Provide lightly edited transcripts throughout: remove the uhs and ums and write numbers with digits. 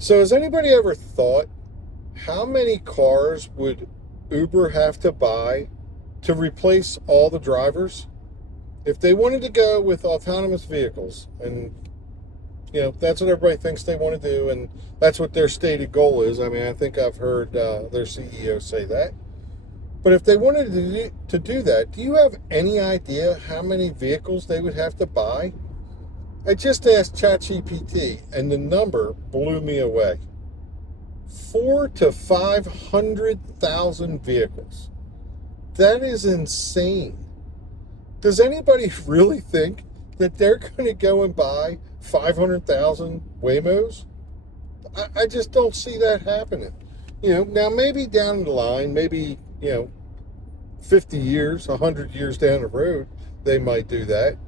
So has anybody ever thought how many cars would Uber have to buy to replace all the drivers? If they wanted to go with autonomous vehicles, and that's what everybody thinks they want to do, and that's what their stated goal is. I mean, I think I've heard their CEO say that. But if they wanted to do that, do you have any idea how many vehicles they would have to buy? I just asked ChatGPT, and the number blew me away. 400,000 to 500,000 vehicles. That is insane. Does anybody really think that they're going to go and buy 500,000 Waymos? I just don't see that happening. Now maybe down the line, maybe, 50 years, 100 years down the road, they might do that.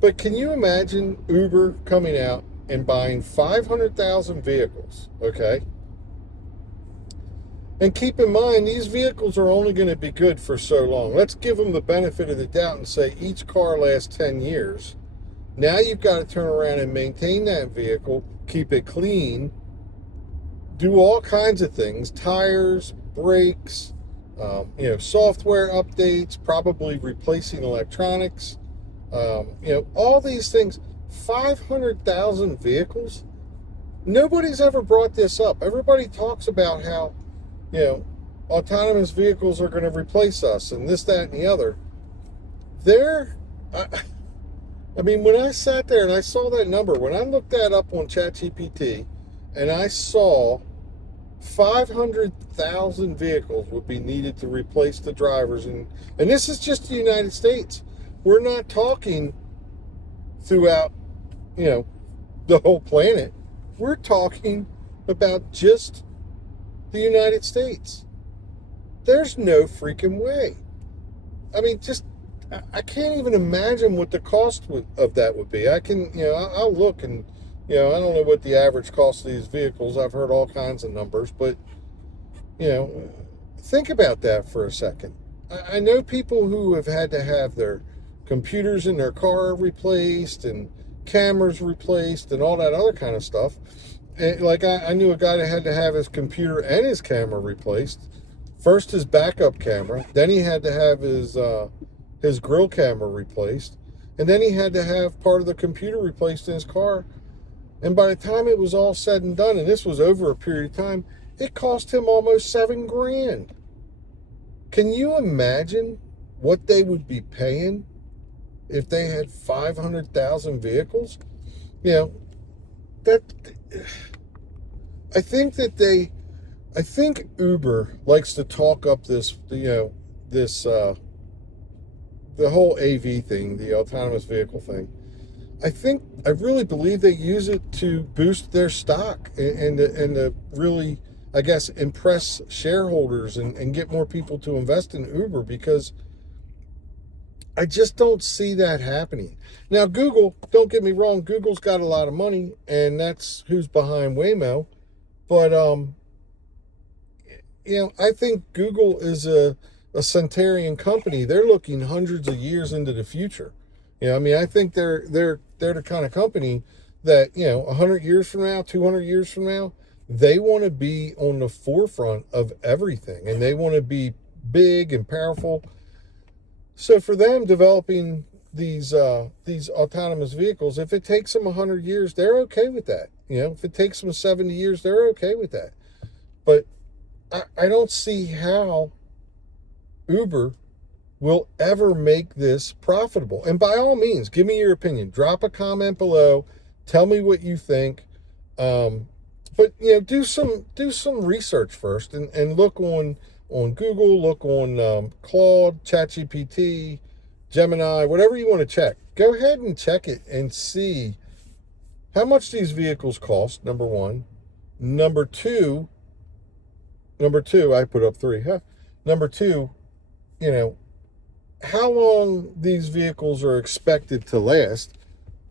But can you imagine Uber coming out and buying 500,000 vehicles, okay? And keep in mind, these vehicles are only going to be good for so long. Let's give them the benefit of the doubt and say each car lasts 10 years. Now you've got to turn around and maintain that vehicle, keep it clean, do all kinds of things, tires, brakes, software updates, probably replacing electronics, all these things. 500,000 vehicles? Nobody's ever brought this up. Everybody talks about how autonomous vehicles are going to replace us and this, that, and the other. I mean, when I sat there and I saw that number, when I looked that up on ChatGPT and I saw 500,000 vehicles would be needed to replace the drivers, and this is just the United States. We're not talking throughout, the whole planet. We're talking about just the United States. There's no freaking way. I mean, I can't even imagine what the cost of that would be. I'll look and, I don't know what the average cost of these vehicles. I've heard all kinds of numbers, but, think about that for a second. I know people who have had to have their computers in their car replaced and cameras replaced and all that other kind of stuff. And like I knew a guy that had to have his computer and his camera replaced. First his backup camera, then he had to have his grill camera replaced, and then he had to have part of the computer replaced in his car. And by the time it was all said and done, and this was over a period of time, it cost him almost $7,000. Can you imagine what they would be paying if they had 500,000 vehicles? That I think Uber likes to talk up this, the whole AV thing, the autonomous vehicle thing. I really believe they use it to boost their stock and to really, I guess, impress shareholders and get more people to invest in Uber, because I just don't see that happening. Now, Google, don't get me wrong, Google's got a lot of money, and that's who's behind Waymo. But, I think Google is a centenarian company. They're looking hundreds of years into the future. I think they're the kind of company that, 100 years from now, 200 years from now, they want to be on the forefront of everything, and they want to be big and powerful. So for them developing these autonomous vehicles, if it takes them 100 years, they're okay with that. If it takes them 70 years, they're okay with that. But I don't see how Uber will ever make this profitable. And by all means, give me your opinion. Drop a comment below. Tell me what you think. But do some research first and look on Google, look on Claude, ChatGPT, Gemini, whatever you want to check. Go ahead and check it and see how much these vehicles cost, number one. Number two, I put up three, huh? Number two, how long these vehicles are expected to last.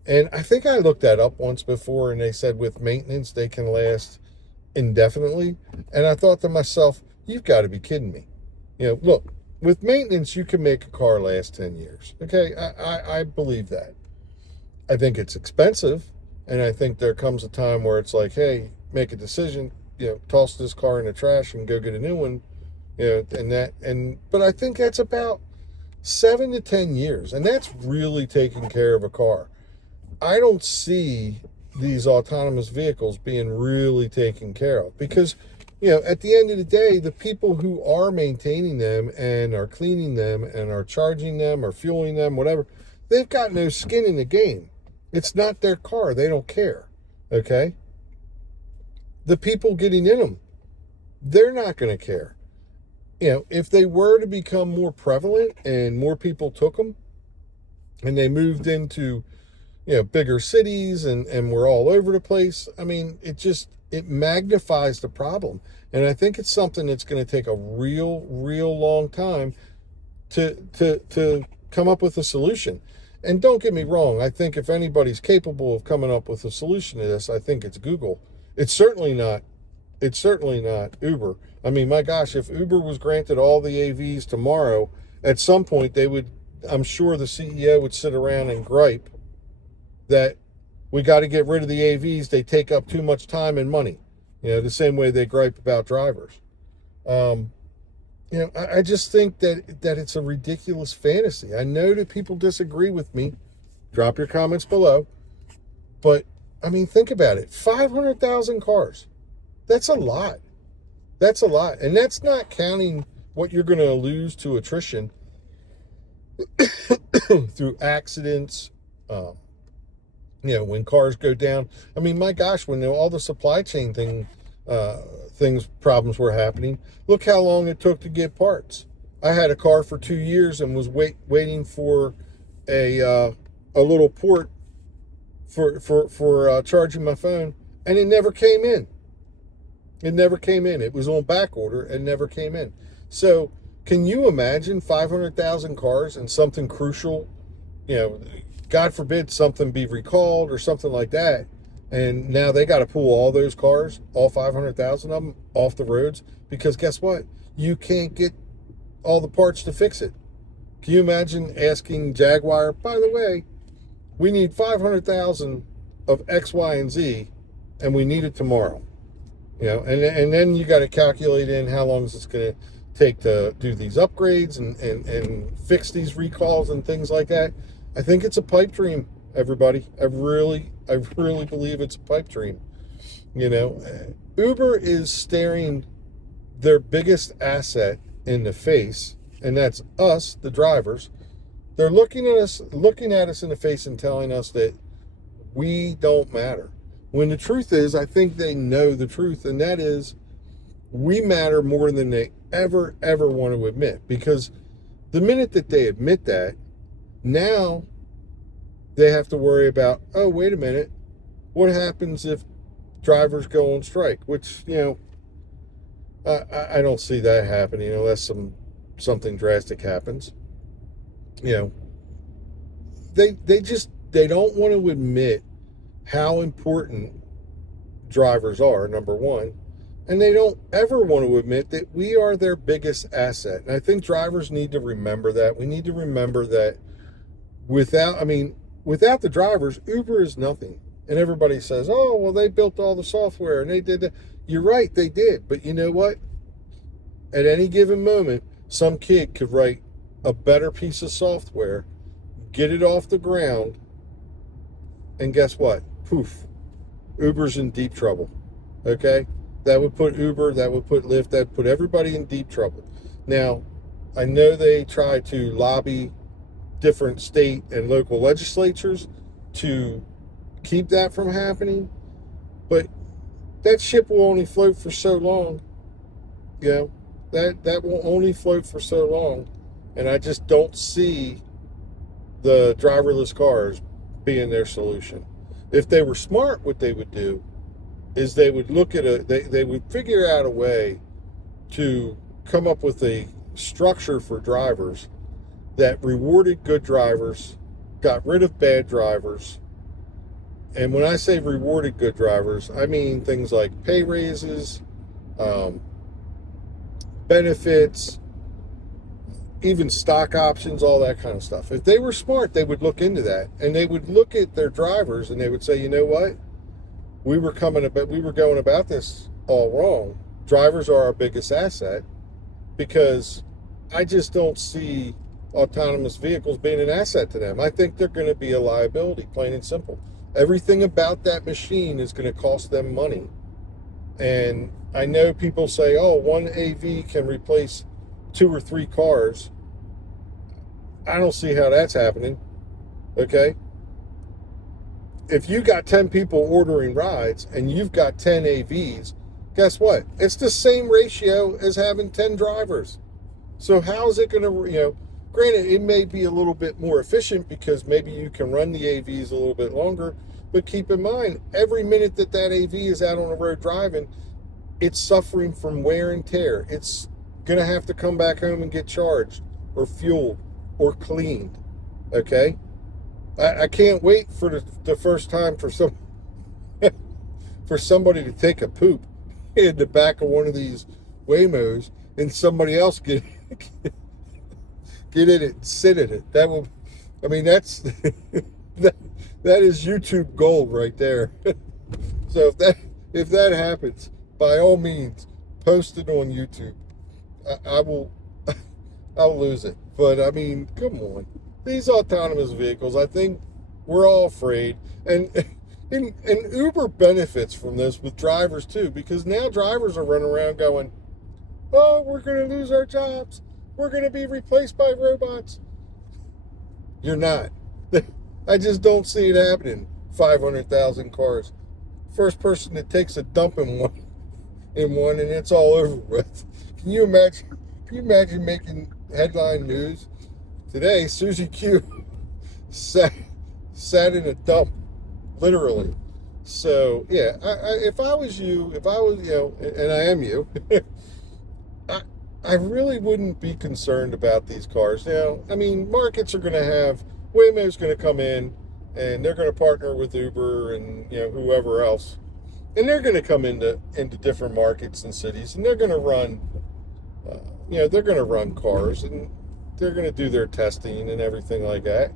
And I think I looked that up once before, and they said with maintenance, they can last indefinitely. And I thought to myself, you've got to be kidding me. Look, with maintenance, you can make a car last 10 years. Okay, I believe that. I think it's expensive, and I think there comes a time where it's like, hey, make a decision, toss this car in the trash and go get a new one, but I think that's about 7 to 10 years, and that's really taking care of a car. I don't see these autonomous vehicles being really taken care of because, at the end of the day, the people who are maintaining them and are cleaning them and are charging them or fueling them, whatever, they've got no skin in the game. It's not their car. They don't care. Okay? The people getting in them, they're not going to care. If they were to become more prevalent and more people took them and they moved into, bigger cities and we're all over the place, I mean, it magnifies the problem. And I think it's something that's going to take a real, real long time to come up with a solution. And don't get me wrong, I think if anybody's capable of coming up with a solution to this, I think it's Google. It's certainly not Uber. I mean, my gosh, if Uber was granted all the AVs tomorrow, at some point I'm sure the CEO would sit around and gripe that we got to get rid of the AVs. They take up too much time and money. The same way they gripe about drivers. I just think that it's a ridiculous fantasy. I know that people disagree with me. Drop your comments below. But, I mean, think about it. 500,000 cars. That's a lot. That's a lot. And that's not counting what you're going to lose to attrition through accidents, when cars go down. I mean, my gosh, when all the supply chain problems were happening, look how long it took to get parts. I had a car for 2 years and was waiting for a little port for charging my phone, and it never came in. It never came in. It was on back order and never came in. So can you imagine 500,000 cars and something crucial, God forbid something be recalled or something like that, and now they got to pull all those cars, all 500,000 of them, off the roads because guess what? You can't get all the parts to fix it. Can you imagine asking Jaguar, by the way, we need 500,000 of X, Y, and Z, and we need it tomorrow. And then you got to calculate in how long is it's going to take to do these upgrades and fix these recalls and things like that. I think it's a pipe dream, everybody. I really believe it's a pipe dream. Uber is staring their biggest asset in the face, and that's us, the drivers. They're looking at us in the face and telling us that we don't matter. When the truth is, I think they know the truth, and that is we matter more than they ever want to admit. Because the minute that they admit that, now they have to worry about, oh, wait a minute, what happens if drivers go on strike? Which, I don't see that happening unless something drastic happens. They don't want to admit how important drivers are, number one, and they don't ever want to admit that we are their biggest asset. And I think drivers need to remember that. We need to remember that without the drivers, Uber is nothing. And everybody says, oh, well, they built all the software and they did that. You're right, they did. But you know what? At any given moment, some kid could write a better piece of software, get it off the ground, and guess what? Poof. Uber's in deep trouble. Okay? That would put Uber, that would put Lyft, that would put everybody in deep trouble. Now, I know they try to lobby different state and local legislatures to keep that from happening, but that ship will only float for so long. That will only float for so long, and I just don't see the driverless cars being their solution. If they were smart, what they would do is they would look at they would figure out a way to come up with a structure for drivers that rewarded good drivers, got rid of bad drivers. And when I say rewarded good drivers, I mean things like pay raises, benefits, even stock options, all that kind of stuff. If they were smart, they would look into that, and they would look at their drivers and they would say, you know what? we were going about this all wrong. Drivers are our biggest asset, because I just don't see autonomous vehicles being an asset to them. I think they're going to be a liability, plain and simple. Everything about that machine is going to cost them money. And I know people say, oh, one AV can replace 2 or 3 cars. I don't see how that's happening. Okay? If you got 10 people ordering rides and you've got 10 AVs, guess what? It's the same ratio as having 10 drivers. So how is it going to, granted, it may be a little bit more efficient because maybe you can run the AVs a little bit longer, but keep in mind, every minute that AV is out on the road driving, it's suffering from wear and tear. It's going to have to come back home and get charged or fueled or cleaned. Okay? I can't wait for the first time for somebody to take a poop in the back of one of these Waymos and somebody else get in it and sit in it. That's that is YouTube gold right there. So if that happens, by all means, post it on YouTube. I'll lose it. But I mean, come on. These autonomous vehicles, I think we're all afraid. And Uber benefits from this with drivers too, because now drivers are running around going, oh, we're going to lose our jobs. We're going to be replaced by robots. You're not. I just don't see it happening. 500,000 cars. First person that takes a dump in one, and it's all over with. Can you imagine making headline news? Today, Susie Q sat in a dump, literally. So, yeah, if I was you, and I am you, I really wouldn't be concerned about these cars. Now, I mean, markets are going to have, Waymo's going to come in, and they're going to partner with Uber and, whoever else. And they're going to come into different markets and cities, and they're going to run, cars, and they're going to do their testing and everything like that.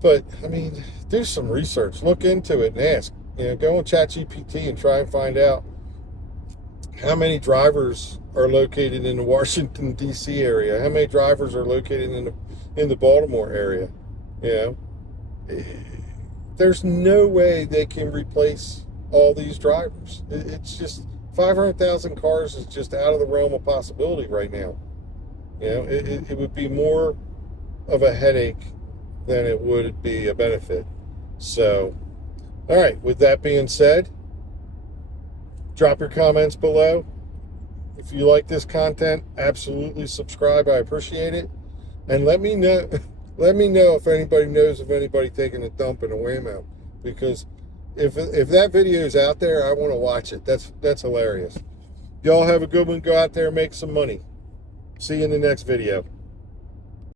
But, I mean, do some research. Look into it and ask. Go on ChatGPT and try and find out how many drivers are located in the Washington, D.C. area. How many drivers are located in the Baltimore area? There's no way they can replace all these drivers. It's just 500,000 cars is just out of the realm of possibility right now. It would be more of a headache than it would be a benefit. So, all right, with that being said, drop your comments below. If you like this content, absolutely subscribe. I appreciate it. And let me know if anybody knows of anybody taking a dump in a Waymo, because if that video is out there, I want to watch it. That's hilarious. Y'all have a good one. Go out there and make some money. See you in the next video.